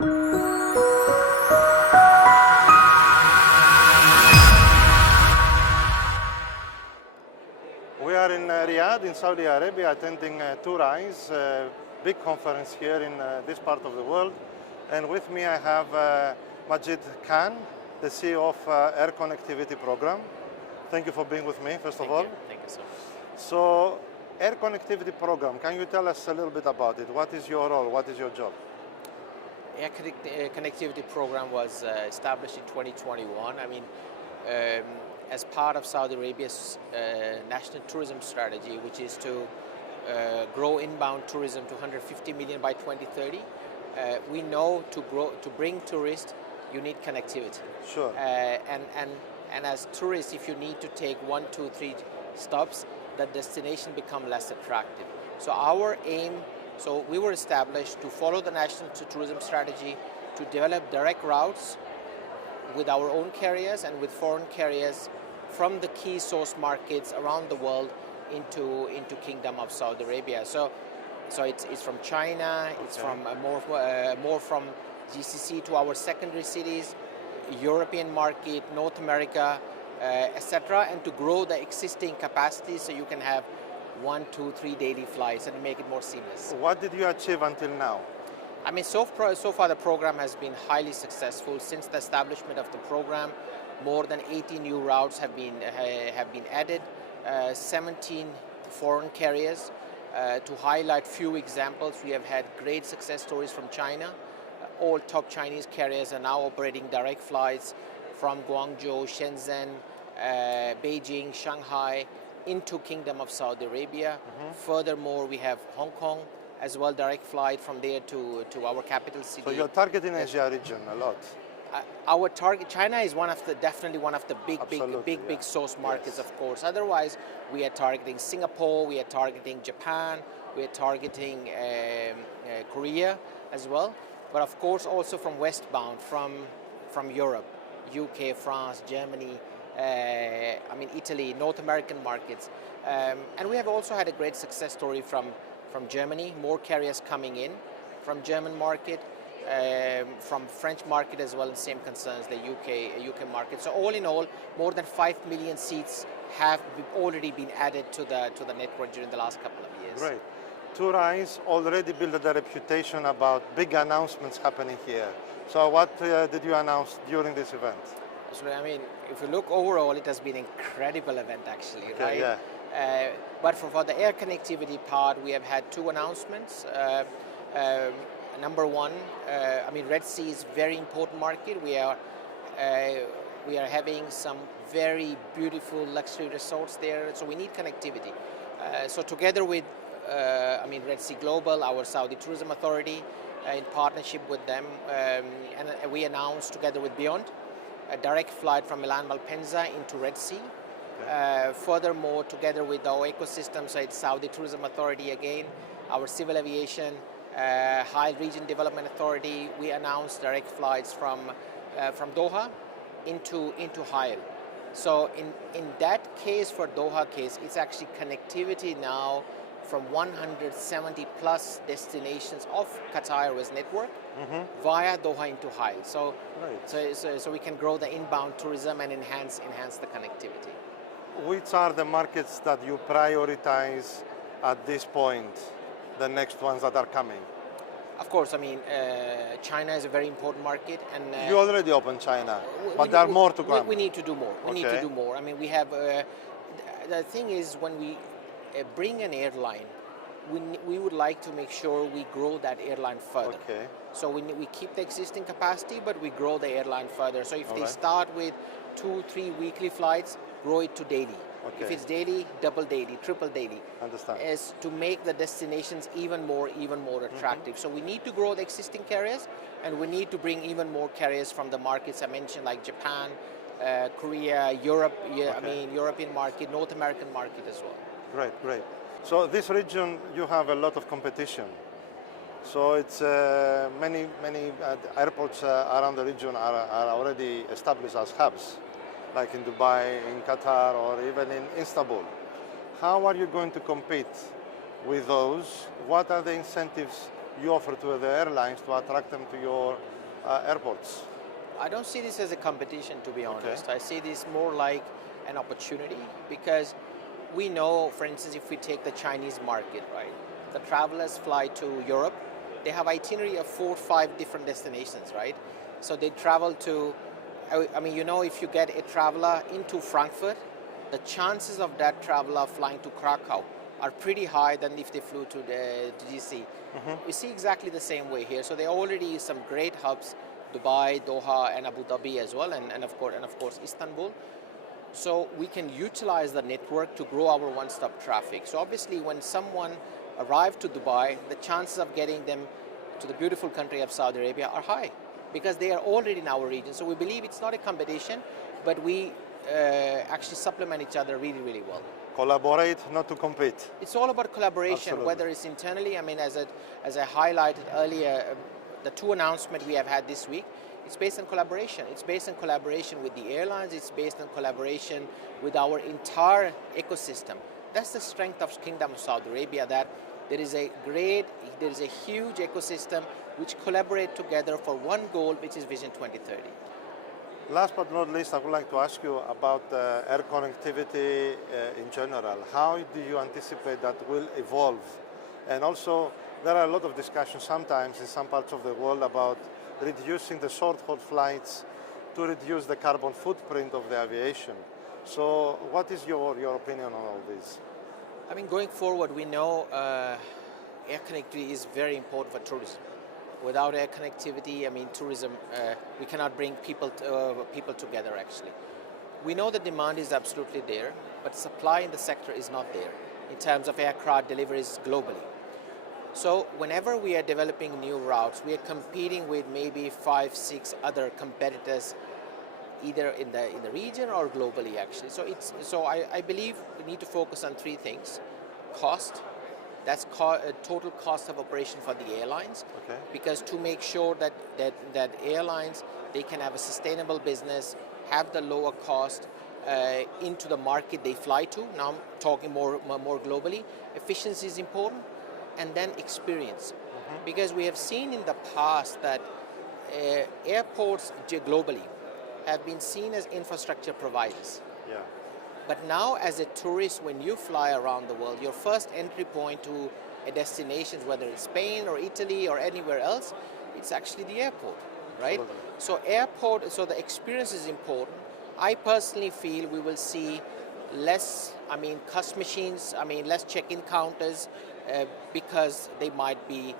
We are in Riyadh, in Saudi Arabia, attending TOURISE, a big conference here in this part of the world. And with me I have Majid Khan, the CEO of Air Connectivity Program. Thank you for being with me, first of all. Thank you so much. So, Air Connectivity Program, can you tell us a little bit about it? What is your role? What is your job? Air Connectivity Program was established in 2021. As part of Saudi Arabia's national tourism strategy, which is to grow inbound tourism to 150 million by 2030. We know to bring tourists, you need connectivity. Sure. And as tourists, if you need to take 1, 2, 3 stops, that destination become less attractive. So our aim, we were established to follow the national tourism strategy, to develop direct routes with our own carriers and with foreign carriers from the key source markets around the world into Kingdom of Saudi Arabia. So it's from China, it's from more from GCC to our secondary cities, European market, North America, etc., and to grow the existing capacity so you can have 1, 2, 3 daily flights and make it more seamless. What did you achieve until now? So far the program has been highly successful. Since the establishment of the program, more than 80 new routes have been added, 17 foreign carriers. To highlight few examples, we have had great success stories from China. All top Chinese carriers are now operating direct flights from Guangzhou, Shenzhen, Beijing, Shanghai into Kingdom of Saudi Arabia. Furthermore, we have Hong Kong as well, direct flight from there to our capital city. So you're targeting Asia region a lot. Our target, China is definitely one of the big source markets, of course. Otherwise, we are targeting Singapore, we are targeting Japan, we are targeting Korea as well. But of course, also from westbound, from Europe, UK, France, Germany, Italy, North American markets. And we have also had a great success story from Germany, more carriers coming in from German market, from French market as well, and same concerns, the UK market. So all in all, more than 5 million seats have already been added to the network during the last couple of years. Great. TOURISE already built a reputation about big announcements happening here. So what did you announce during this event? So, if you look overall, it has been an incredible event actually, right? Yeah. But for the air connectivity part, we have had 2 announcements. Number one, Red Sea is a very important market. We are having some very beautiful luxury resorts there, so we need connectivity. So together with Red Sea Global, our Saudi Tourism Authority, in partnership with them, and we announced together with Beyond a direct flight from Milan Malpensa into Red Sea. Furthermore, together with our ecosystem, so it's Saudi Tourism Authority again, our Civil Aviation, High Region Development Authority, we announced direct flights from Doha into High. So in that case, for Doha case, it's actually connectivity now from 170 plus destinations of Qatar Airways network via Doha into High. So we can grow the inbound tourism and enhance the connectivity. Which are the markets that you prioritize at this point, the next ones that are coming? Of course, China is a very important market, and you already opened China, but there are more to come. We need to do more. We need to do more. We have the thing is, when we bring an airline, we would like to make sure we grow that airline further. Okay. So we keep the existing capacity, but we grow the airline further. So if they start with 2, 3 weekly flights, grow it to daily. If it's daily, double daily, triple daily. Understand. Is to make the destinations even more attractive. So we need to grow the existing carriers, and we need to bring even more carriers from the markets I mentioned, like Japan, Korea, Europe. European market, North American market as well. Great. So this region, you have a lot of competition. So it's many airports around the region are already established as hubs, like in Dubai, in Qatar, or even in Istanbul. How are you going to compete with those? What are the incentives you offer to the airlines to attract them to your airports? I don't see this as a competition, to be honest. I see this more like an opportunity, because we know, for instance, if we take the Chinese market, right? The travelers fly to Europe, they have itinerary of 4 or 5 different destinations, right? So they travel to, I mean, you know, if you get a traveler into Frankfurt, the chances of that traveler flying to Krakow are pretty high than if they flew to the GC. We see exactly the same way here. So there are already some great hubs, Dubai, Doha, and Abu Dhabi as well, and of course Istanbul. So we can utilize the network to grow our one-stop traffic. So obviously when someone arrives to Dubai, the chances of getting them to the beautiful country of Saudi Arabia are high, because they are already in our region. So we believe it's not a competition, but we actually supplement each other really, really well. Collaborate, not to compete. It's all about collaboration, Absolutely. whether it's internally. I mean, as I highlighted earlier, the 2 announcements we have had this week, it's based on collaboration. It's based on collaboration with the airlines. It's based on collaboration with our entire ecosystem. That's the strength of Kingdom of Saudi Arabia, that there is a huge ecosystem which collaborate together for one goal, which is Vision 2030. Last but not least, I would like to ask you about air connectivity in general. How do you anticipate that will evolve? And also, there are a lot of discussions sometimes in some parts of the world about reducing the short-haul flights to reduce the carbon footprint of the aviation. So what is your opinion on all this? I mean, going forward, we know air connectivity is very important for tourism. Without air connectivity, I mean, tourism, we cannot bring people together, actually. We know the demand is absolutely there, but supply in the sector is not there in terms of aircraft deliveries globally. So whenever we are developing new routes, we are competing with maybe 5, 6 other competitors, either in the region or globally, actually. So I believe we need to focus on 3 things: cost. That's total cost of operation for the airlines, because to make sure that airlines, they can have a sustainable business, have the lower cost into the market they fly to. Now I'm talking more globally. Efficiency is important, and then experience, because we have seen in the past that airports globally have been seen as infrastructure providers. Yeah. But now, as a tourist, when you fly around the world, your first entry point to a destination, whether it's Spain or Italy or anywhere else, it's actually the airport, right? Absolutely. So the experience is important. I personally feel we will see less, CUS machines, less check-in counters, because they might be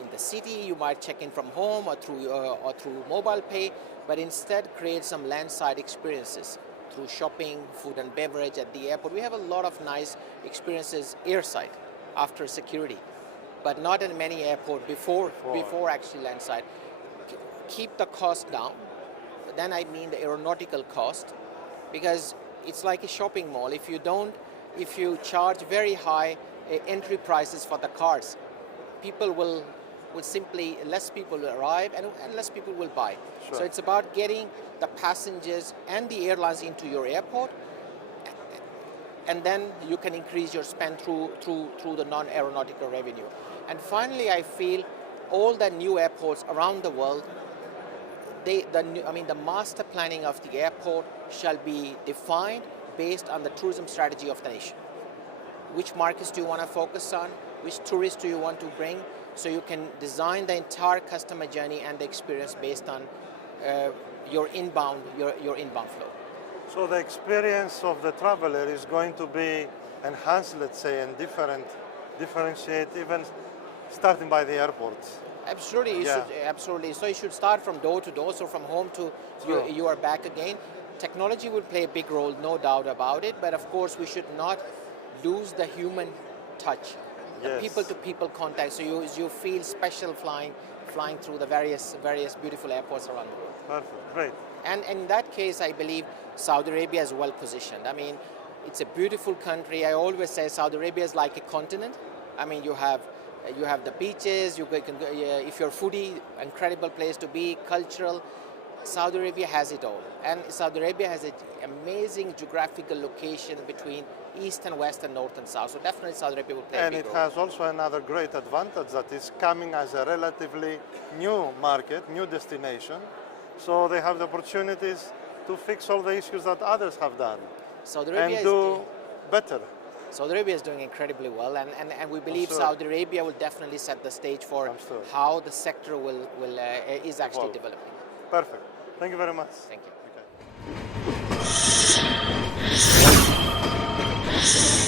in the city. You might check in from home or through mobile pay, but instead create some landside experiences through shopping, food and beverage at the airport. We have a lot of nice experiences airside after security, but not in many airports before actually landside. Keep the cost down. Then I mean the aeronautical cost, because it's like a shopping mall. If you charge very high entry prices for the cars, people will simply, less people will arrive and less people will buy. Sure. So it's about getting the passengers and the airlines into your airport, and then you can increase your spend through the non-aeronautical revenue. And finally, I feel all the new airports around the world, the master planning of the airport shall be defined based on the tourism strategy of the nation. Which markets do you want to focus on? Which tourists do you want to bring? So you can design the entire customer journey and the experience based on your inbound flow. So the experience of the traveler is going to be enhanced, let's say, and differentiate, even starting by the airport. Absolutely, absolutely. So you should start from door to door, so from home to you are back again. Technology will play a big role, no doubt about it, but of course we should not lose the human touch, the people-to-people contact, so you feel special flying through the various beautiful airports around the world. Perfect, great. And in that case, I believe Saudi Arabia is well positioned. I mean, it's a beautiful country. I always say Saudi Arabia is like a continent. I mean, you have the beaches. If you're a foodie, incredible place to be. Cultural, Saudi Arabia has it all, and Saudi Arabia has an amazing geographical location between east and west and north and south. So definitely Saudi Arabia will play a And big it role. has also another great advantage that is coming as a relatively new market, new destination. So they have the opportunities to fix all the issues that others have done Saudi Arabia and do better. Saudi Arabia is doing incredibly well, and we believe sure. Saudi Arabia will definitely set the stage for I'm sure. how the sector is actually Evolve. developing. Perfect. Thank you very much. Thank you. Okay.